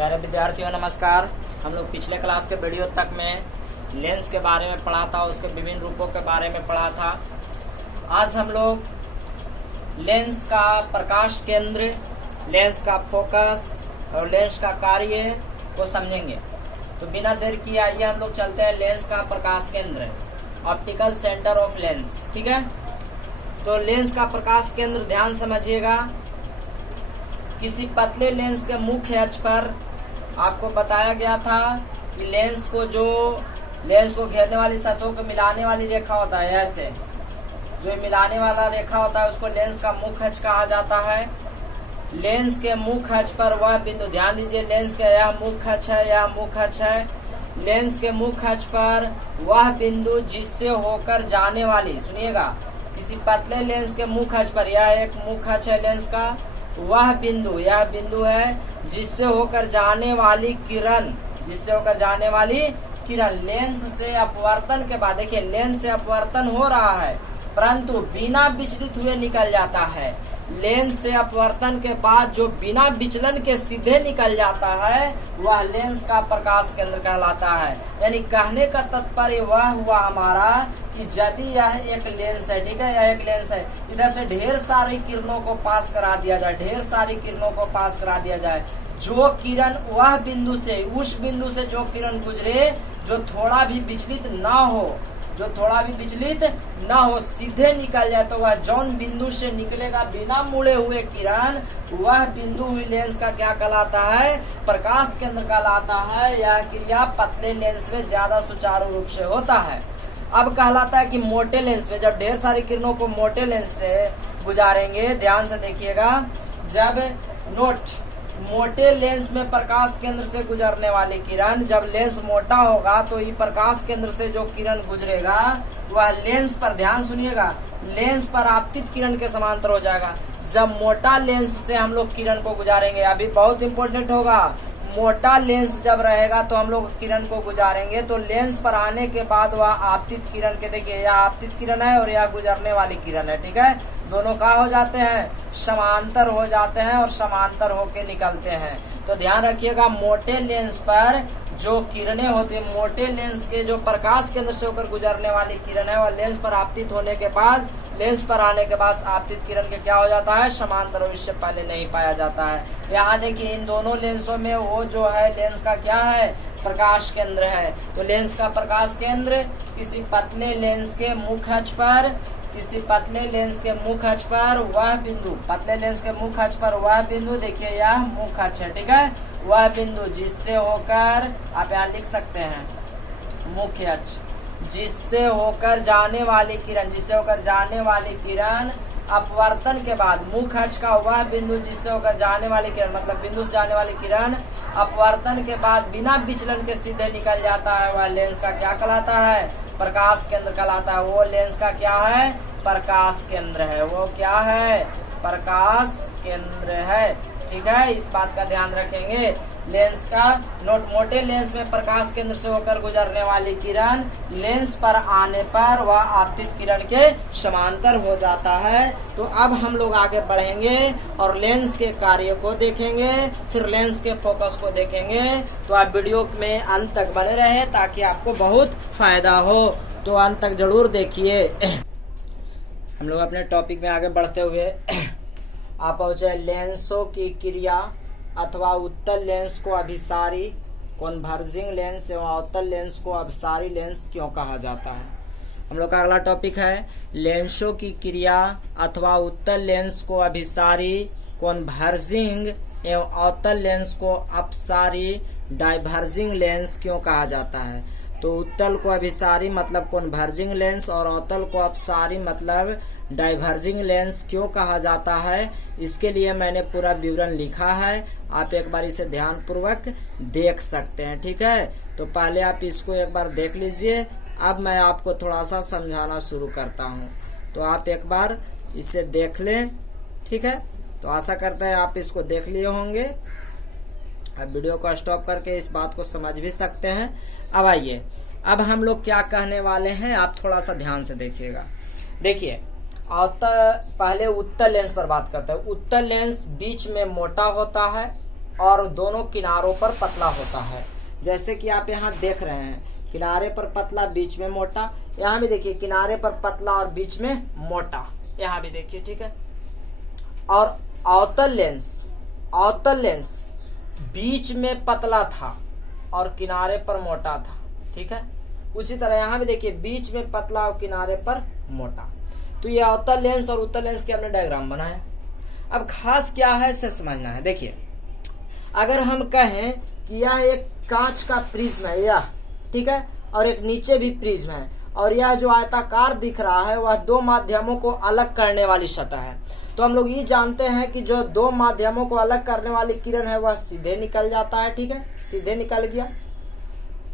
प्यारे विद्यार्थियों नमस्कार। हम लोग पिछले क्लास के वीडियो तक में लेंस के बारे में पढ़ा था, उसके विभिन्न रूपों के बारे में पढ़ा था। आज हम लोग लेंस का प्रकाश केंद्र, लेंस का फोकस और लेंस का कार्य को समझेंगे। तो बिना देर किए आइए हम लोग चलते हैं लेंस का प्रकाश केंद्र, ऑप्टिकल सेंटर ऑफ लेंस। ठीक है, तो लेंस का प्रकाश केंद्र ध्यान समझिएगा। किसी पतले लेंस के मुख्य अक्ष पर आपको बताया गया था कि लेंस को घेरने वाली सतहों को मिलाने वाली रेखा होता है, ऐसे जो मिलाने वाला रेखा होता है उसको लेंस का मुख्य अक्ष कहा जाता है। लेंस के मुख्य अक्ष पर वह बिंदु, ध्यान दीजिए, लेंस का यह मुख्य अक्ष है, यह मुख्य अक्ष है। लेंस के मुख्य अक्ष पर वह बिंदु जिससे होकर जाने वाली, सुनिएगा, किसी पतले लेंस के मुख्य अक्ष पर, यह एक मुख्य अक्ष है लेंस का, वह बिंदु, यह बिंदु है जिससे होकर जाने वाली किरण, जिससे होकर जाने वाली किरण लेंस से अपवर्तन के बाद, देखिए लेंस से अपवर्तन हो रहा है परंतु बिना विचलित हुए निकल जाता है। लेंस से अपवर्तन के बाद जो बिना विचलन के सीधे निकल जाता है वह लेंस का प्रकाश केंद्र कहलाता है। यानी कहने का तात्पर्य वह हुआ हमारा कि यदि यह एक लेंस है, ठीक है, यह एक लेंस है, इधर से ढेर सारी किरणों को पास करा दिया जाए, ढेर सारी किरणों को पास करा दिया जाए, जो किरण वह बिंदु से, उस बिंदु से जो किरण गुजरे जो थोड़ा भी विचलित ना हो, जो थोड़ा भी विचलित ना हो, सीधे निकल जाए, तो वह जौन बिंदु से निकलेगा बिना मुड़े हुए किरण, वह बिंदु हुई लेंस का क्या कहलाता है? प्रकाश केंद्र कहलाता है। यह क्रिया पतले लेंस में ज्यादा सुचारू रूप से होता है। अब कहलाता है कि मोटे लेंस में जब ढेर सारी किरणों को मोटे लेंस से गुजारेंगे, ध्यान से देखिएगा, जब मोटे लेंस में प्रकाश केंद्र से गुजरने वाली किरण, जब लेंस मोटा होगा तो ये प्रकाश केंद्र से जो किरण गुजरेगा वह लेंस पर, ध्यान सुनिएगा, लेंस पर आपतित किरण के समांतर हो जाएगा। जब मोटा लेंस से हम लोग किरण को गुजारेंगे, अभी बहुत इंपॉर्टेंट होगा, मोटा लेंस जब रहेगा तो हम लोग किरण को गुजारेंगे तो लेंस पर आने के बाद वह आपतित किरण के, देखिए यह आपतित किरण है और यह गुजरने वाली किरण है, ठीक है, दोनों का हो जाते हैं, समांतर हो जाते हैं और समांतर होके निकलते हैं। तो ध्यान रखिएगा, मोटे लेंस पर जो किरणें होती है, मोटे लेंस के जो प्रकाश केंद्र से होकर गुजरने वाली किरण है वह लेंस पर आपतित होने के बाद, लेंस पर आने के बाद आपतित किरण के क्या हो जाता है? समांतर, और इससे पहले नहीं पाया जाता है। यहाँ देखिए इन दोनों लेंसों में वो जो है लेंस का क्या है? प्रकाश केंद्र है। तो लेंस का प्रकाश केंद्र किसी पतले लेंस के मुख्य अक्ष पर, किसी पतले लेंस के मुख्य अक्ष पर वह बिंदु, पतले लेंस के मुख्य अक्ष पर वह बिंदु, देखिए यह मुख्य अक्ष है, ठीक है, वह बिंदु जिससे होकर, आप यहाँ लिख सकते हैं मुख्य अक्ष, जिससे होकर जाने वाली किरण, जिससे होकर जाने वाली किरण अपवर्तन के बाद, मुख्य अक्ष का वह बिंदु जिससे होकर जाने वाली किरण, मतलब बिंदु से जाने वाली किरण अपवर्तन के बाद बिना विचलन के सीधे निकल जाता है, वह लेंस का क्या कहलाता है? प्रकाश केंद्र कहलाता है। वो लेंस का क्या है? प्रकाश केंद्र है। वो क्या है? प्रकाश केंद्र है, ठीक है, इस बात का ध्यान रखेंगे। लेंस का नोट, मोटे लेंस में प्रकाश केंद्र से होकर गुजरने वाली किरण लेंस पर आने पर वह आपतित किरण के समांतर हो जाता है। तो अब हम लोग आगे बढ़ेंगे और लेंस के कार्य को देखेंगे, फिर लेंस के फोकस को देखेंगे। तो आप वीडियो में अंत तक बने रहे ताकि आपको बहुत फायदा हो, तो अंत तक जरूर देखिए। हम लोग अपने टॉपिक में आगे बढ़ते हुए आप पहुंचे लेंसों की क्रिया अथवा उत्तल लेंस को अभिसारी, कन्वर्जिंग लेंस एवं अवतल लेंस को अभिसारी लेंस क्यों कहा जाता है। हम लोग का अगला टॉपिक है लेंसों की क्रिया अथवा उत्तल लेंस को अभिसारी, कन्वर्जिंग एवं अवतल लेंस को अपसारी डाइवर्जिंग लेंस क्यों कहा जाता है। तो उत्तल को अभिसारी मतलब कन्वर्जिंग लेंस और अवतल को अपसारी मतलब डाइवर्जिंग लेंस क्यों कहा जाता है, इसके लिए मैंने पूरा विवरण लिखा है, आप एक बार इसे ध्यान पूर्वक देख सकते हैं, ठीक है। तो पहले आप इसको एक बार देख लीजिए, अब मैं आपको थोड़ा सा समझाना शुरू करता हूँ, तो आप एक बार इसे देख लें, ठीक है। तो आशा करते हैं आप इसको देख लिए होंगे। अब वीडियो को स्टॉप करके इस बात को समझ भी सकते हैं। अब आइए, अब हम लोग क्या कहने वाले हैं, आप थोड़ा सा ध्यान से देखिएगा। देखिए, पहले उत्तल लेंस पर बात करते हैं। उत्तल लेंस बीच में मोटा होता है और दोनों किनारों पर पतला होता है। जैसे कि आप यहाँ देख रहे हैं, किनारे पर पतला बीच में मोटा, यहाँ भी देखिए किनारे पर पतला और बीच में मोटा, यहाँ भी देखिए, ठीक है। और अवतल लेंस बीच में पतला था और किनारे पर मोटा था, ठीक है। उसी तरह यहाँ भी देखिए बीच में पतला और किनारे पर मोटा। तो ये अवतल लेंस और उत्तल लेंस के हमने डायग्राम बनाया। अब खास क्या है इसे समझना है। देखिए अगर हम कहें कि यह एक कांच का प्रिज्म है यह, ठीक है, और एक नीचे भी प्रिज्म है, और यह जो आयताकार दिख रहा है वह दो माध्यमों को अलग करने वाली सतह है, तो हम लोग ये जानते हैं कि जो दो माध्यमों को अलग करने वाली किरण है वह सीधे निकल जाता है, ठीक है, सीधे निकल गया।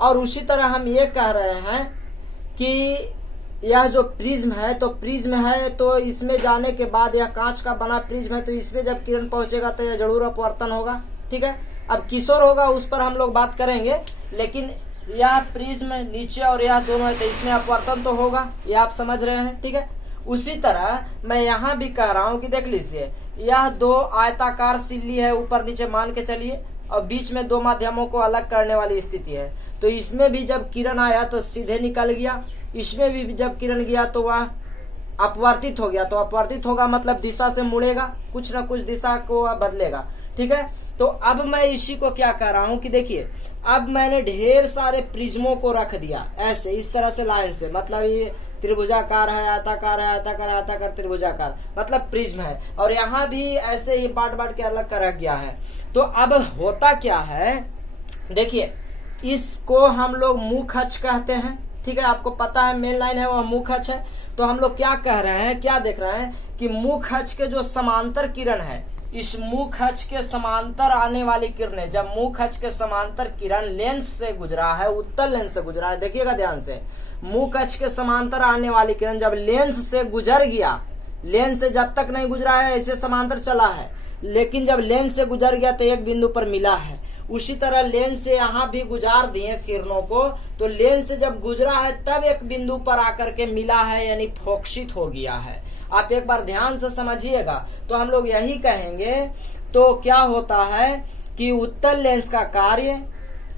और उसी तरह हम ये कह रहे हैं कि यह जो प्रिज्म है तो इसमें जाने के बाद यह कांच का बना प्रिज्म है, तो इसमें जब किरण पहुंचेगा तो यह जरूर अपवर्तन होगा, ठीक है। अब किशोर होगा उस पर हम लोग बात करेंगे, लेकिन यह प्रिज्म नीचे और यह दोनों है तो इसमें अपवर्तन तो होगा, ये आप समझ रहे हैं, ठीक है। उसी तरह मैं यहाँ भी कह रहा हूँ कि देख लीजिए यह दो आयताकार सिल्ली है, ऊपर नीचे मान के चलिए, और बीच में दो माध्यमों को अलग करने वाली स्थिति है, तो इसमें भी जब किरण आया तो सीधे निकल गया, इसमें भी जब किरण गया तो वह अपवर्तित हो गया। तो अपवर्तित होगा मतलब दिशा से मुड़ेगा, कुछ न कुछ दिशा को बदलेगा, ठीक है। तो अब मैं इसी को क्या कर रहा हूं कि देखिए अब मैंने ढेर सारे प्रिज्मों को रख दिया ऐसे, इस तरह से लाइन से, मतलब ये त्रिभुजाकार है, आयताकार है, आयताकार आयताकार त्रिभुजाकार, मतलब प्रिज्म है, और यहाँ भी ऐसे ही बांट के अलग कर रख गया है। तो अब होता क्या है, देखिए इसको हम लोग मुख अक्ष कहते हैं, ठीक है, आपको पता है मेन लाइन है वह मुख अक्ष है। तो हम लोग क्या कह रहे हैं, क्या देख रहे हैं कि मुख अक्ष के जो समांतर किरण है, इस मुख अक्ष के समांतर आने वाली किरणें, जब मुख अक्ष के समांतर किरण लेंस से गुजरा है, उत्तल लेंस से गुजरा है, देखिएगा ध्यान से, मुख अक्ष के समांतर आने वाली किरण जब लेंस से गुजर गया, लेंस से जब तक नहीं गुजरा है ऐसे समांतर चला है, लेकिन जब लेंस से गुजर गया तो एक बिंदु पर मिला है। उसी तरह लेंस से यहाँ भी गुजार दिए किरणों को, तो लेंस से जब गुजरा है तब एक बिंदु पर आकर के मिला है, यानी फोकसित हो गया है। आप एक बार ध्यान से समझिएगा, तो हम लोग यही कहेंगे। तो क्या होता है कि उत्तल लेंस का कार्य,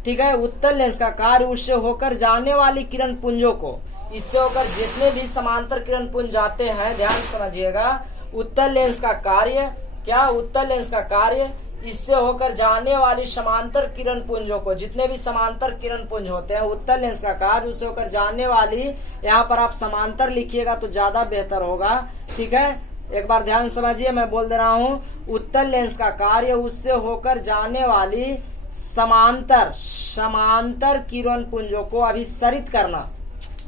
ठीक है, उत्तल लेंस का कार्य उससे होकर जाने वाली किरण पुंजों को, इससे होकर जितने भी समांतर किरण पुंज जाते हैं, ध्यान समझिएगा, उत्तल लेंस का कार्य क्या, उत्तल लेंस का कार्य इससे होकर जाने वाली समांतर किरण पुंजों को, जितने भी समांतर किरण पुंज होते हैं, उत्तल लेंस का कार्य उससे होकर जाने वाली, यहाँ पर आप समांतर लिखिएगा तो ज्यादा बेहतर होगा, ठीक है। एक बार ध्यान समझिए, मैं बोल दे रहा हूँ, उत्तल लेंस का कार्य उससे होकर जाने वाली समांतर किरण पुंजों को अभिसरित करना।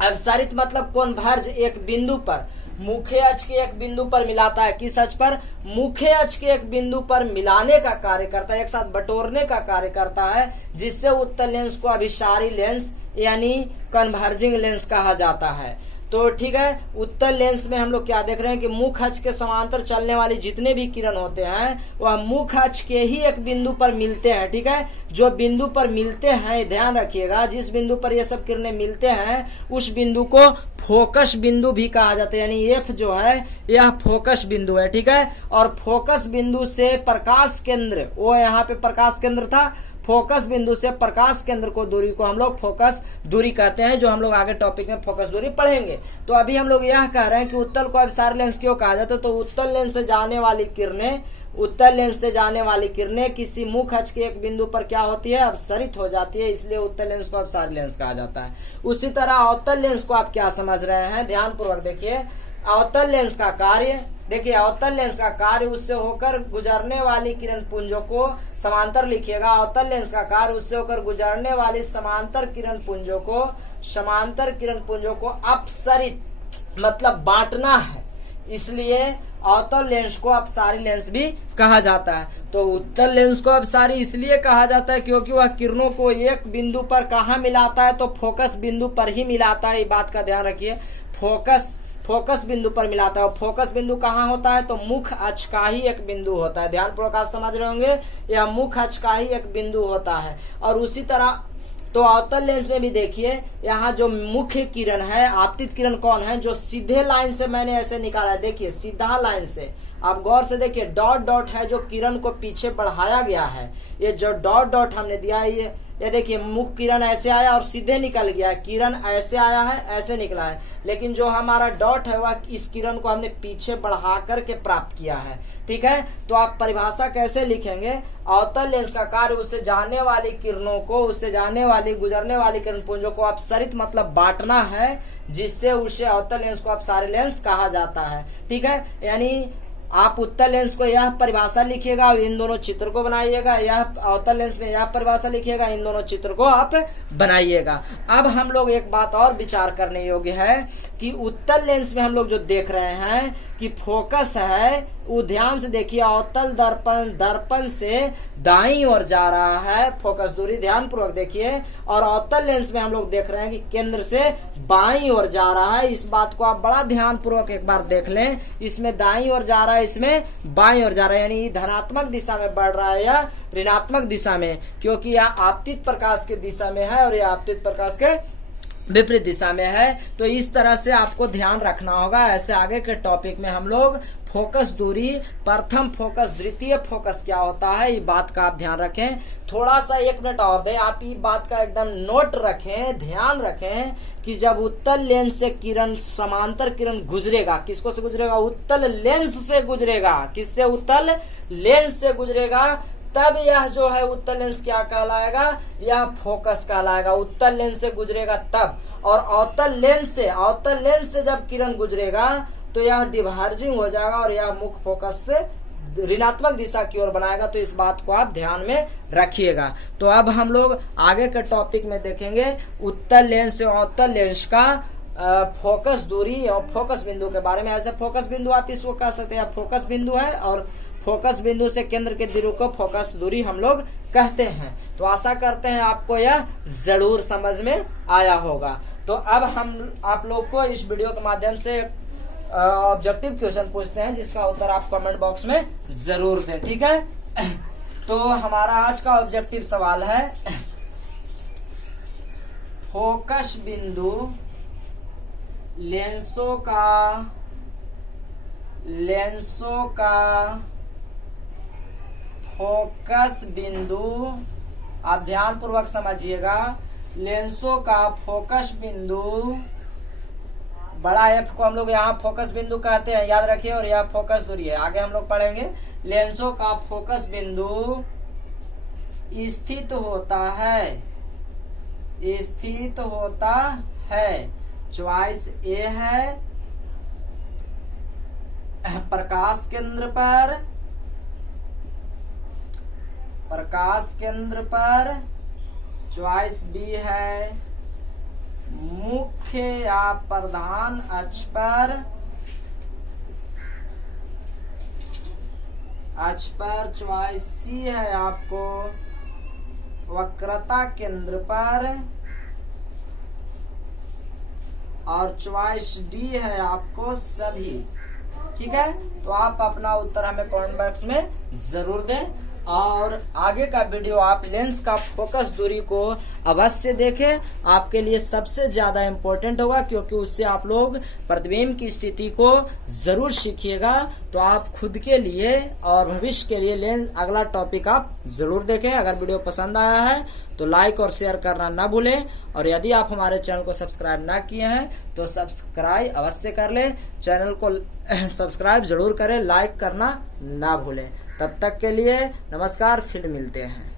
अभिसरित मतलब कॉन्वर्ज, एक बिंदु पर, मुख्य अक्ष के एक बिंदु पर मिलाता है, किस अक्ष पर, मुख्य अक्ष के एक बिंदु पर मिलाने का कार्य करता है, एक साथ बटोरने का कार्य करता है, जिससे उत्तल लेंस को अभिसारी लेंस यानी कन्वर्जिंग लेंस कहा जाता है। तो ठीक है, उत्तल लेंस में हम लोग क्या देख रहे हैं कि मुख अक्ष के समांतर चलने वाली जितने भी किरण होते हैं वह मुख अक्ष के ही एक बिंदु पर मिलते हैं, ठीक है। जो बिंदु पर मिलते हैं, ध्यान रखिएगा, जिस बिंदु पर ये सब किरणें मिलते हैं उस बिंदु को फोकस बिंदु भी कहा जाता है, यानी एफ जो है यह फोकस बिंदु है, ठीक है। और फोकस बिंदु से प्रकाश केंद्र, वो यहाँ पे प्रकाश केंद्र था, फोकस बिंदु से प्रकाश केंद्र को दूरी को हम लोग फोकस दूरी कहते हैं, जो हम लोग आगे टॉपिक में फोकस दूरी पढ़ेंगे। तो अभी हम लोग यह कह रहे हैं कि उत्तल को अभिसारी लेंस क्यों कहा जाता है, तो उत्तल लेंस से जाने वाली किरणें, उत्तल लेंस से जाने वाली किरणें किसी मुख अक्ष के एक बिंदु पर क्या होती है, अपसरित हो जाती है, इसलिए उत्तल लेंस को अभिसारी लेंस कहा जाता है। उसी तरह अवतल लेंस को आप क्या समझ रहे हैं, ध्यान पूर्वक देखिए। अवतल लेंस का कार्य, देखिए अवतल लेंस का कार्य उससे होकर गुजरने वाली किरण पुंजों को, समांतर लिखिएगा, अवतल लेंस का कार्य उससे होकर गुजरने वाली समांतर किरण पुंजों को, समांतर किरण पुंजों को अपसरित मतलब बांटना है, इसलिए अवतल लेंस को अपसारी लेंस भी कहा जाता है। तो उत्तल लेंस को अपसारी इसलिए कहा जाता है क्योंकि वह किरणों को एक बिंदु पर कहाँ मिलाता है, तो फोकस बिंदु पर ही मिलाता है, ये बात का ध्यान रखिए, फोकस बिंदु पर मिलाता है। और फोकस बिंदु कहाँ होता है, तो मुख अक्ष का ही एक बिंदु होता है, ध्यान पूर्वक आप समझ रहे होंगे, यह मुख अक्ष का ही एक बिंदु होता है। और उसी तरह तो अवतल लेंस में भी देखिए, यहाँ जो मुख्य किरण है, आपतित किरण कौन है, जो सीधे लाइन से मैंने ऐसे निकाला है, देखिए सीधा लाइन से आप गौर से देखिए, डॉट डॉट है जो किरण को पीछे बढ़ाया गया है। ये जो डॉट डॉट हमने दिया है, ये देखिए मुख किरण ऐसे आया और सीधे निकल गया, किरण ऐसे आया है, ऐसे निकला है, लेकिन जो हमारा डॉट है वह इस किरण को हमने पीछे बढ़ा करके प्राप्त किया है। ठीक है, तो आप परिभाषा कैसे लिखेंगे? अवतल लेंस का कार्य उससे जाने वाली किरणों को, उससे जाने वाली गुजरने वाली किरण पुंजों को आप सरित मतलब बांटना है, जिससे उसे अवतल लेंस को आप सारे लेंस कहा जाता है। ठीक है, यानी आप उत्तल लेंस को यह परिभाषा लिखिएगा और इन दोनों चित्र को बनाइएगा, यह अवतल लेंस में यह परिभाषा लिखिएगा, इन दोनों चित्र को आप बनाइएगा। अब हम लोग एक बात और विचार करने योग्य है कि उत्तल लेंस में हम लोग जो देख रहे हैं कि फोकस है, वो ध्यान से देखिए, अवतल दर्पण से दाईं ओर जा रहा है, फोकस दूरी ध्यान पूर्वक देखिए, और अवतल लेंस में हम लोग देख रहे हैं कि केंद्र से बाईं ओर जा रहा है। इस बात को आप बड़ा ध्यान पूर्वक एक बार देख लें, इसमें दाईं ओर जा रहा है, इसमें बाईं ओर जा रहा है, यानी धनात्मक दिशा में बढ़ रहा है या ऋणात्मक दिशा में, क्योंकि यह आपतित प्रकाश की दिशा में है और यह आपतित प्रकाश के विपरीत दिशा में है। तो इस तरह से आपको ध्यान रखना होगा। ऐसे आगे के टॉपिक में हम लोग फोकस दूरी, प्रथम फोकस, द्वितीय फोकस क्या होता है, ये बात का आप ध्यान रखें। थोड़ा सा 1 मिनट और दें, आप ये बात का एकदम नोट रखें, ध्यान रखें कि जब उत्तल लेंस से किरण, समांतर किरण गुजरेगा, किसको से गुजरेगा? उत्तल लेंस से गुजरेगा। किससे? उत्तल लेंस से गुजरेगा, तब यह जो है उत्तल लेंस क्या कहलाएगा? यह फोकस कहलाएगा। उत्तल लेंस से गुजरेगा तब, और अवतल लेंस से जब किरण गुजरेगा तो यह डिवर्जिंग हो जाएगा और यह मुख्य फोकस से ऋणात्मक दिशा की ओर बनाएगा। तो इस बात को आप ध्यान में रखिएगा। तो अब हम लोग आगे के टॉपिक में देखेंगे उत्तल लेंस से अवतल लेंस का फोकस दूरी और फोकस बिंदु के बारे में। ऐसे फोकस बिंदु आप इसको कह सकते हैं, फोकस बिंदु है, और फोकस बिंदु से केंद्र के दूरी को फोकस दूरी हम लोग कहते हैं। तो आशा करते हैं आपको यह जरूर समझ में आया होगा। तो अब हम आप लोग को इस वीडियो के माध्यम से ऑब्जेक्टिव क्वेश्चन पूछते हैं, जिसका उत्तर आप कमेंट बॉक्स में जरूर दें। ठीक है, तो हमारा आज का ऑब्जेक्टिव सवाल है, फोकस बिंदु लेंसों का फोकस बिंदु, आप ध्यान पूर्वक समझिएगा, लेंसों का फोकस बिंदु, बड़ा एफ को हम लोग यहाँ फोकस बिंदु कहते हैं, याद रखिए, और यह फोकस दूरी है। आगे हम लोग पढ़ेंगे। लेंसों का फोकस बिंदु स्थित होता है, चॉइस ए है प्रकाश केंद्र पर, चॉइस बी है मुख्य या प्रधान अक्ष पर, चॉइस सी है आपको वक्रता केंद्र पर, और चॉइस डी है आपको सभी। ठीक है, तो आप अपना उत्तर हमें कमेंट बॉक्स में जरूर दें, और आगे का वीडियो आप लेंस का फोकस दूरी को अवश्य देखें। आपके लिए सबसे ज्यादा इम्पोर्टेंट होगा, क्योंकि उससे आप लोग प्रतिबिंब की स्थिति को जरूर सीखिएगा। तो आप खुद के लिए और भविष्य के लिए लेंस अगला टॉपिक आप जरूर देखें। अगर वीडियो पसंद आया है तो लाइक और शेयर करना ना भूलें, और यदि आप हमारे चैनल को सब्सक्राइब ना किए हैं तो सब्सक्राइब अवश्य कर लें। चैनल को सब्सक्राइब जरूर करें, लाइक करना ना भूलें। तब तक के लिए नमस्कार, फिर मिलते हैं।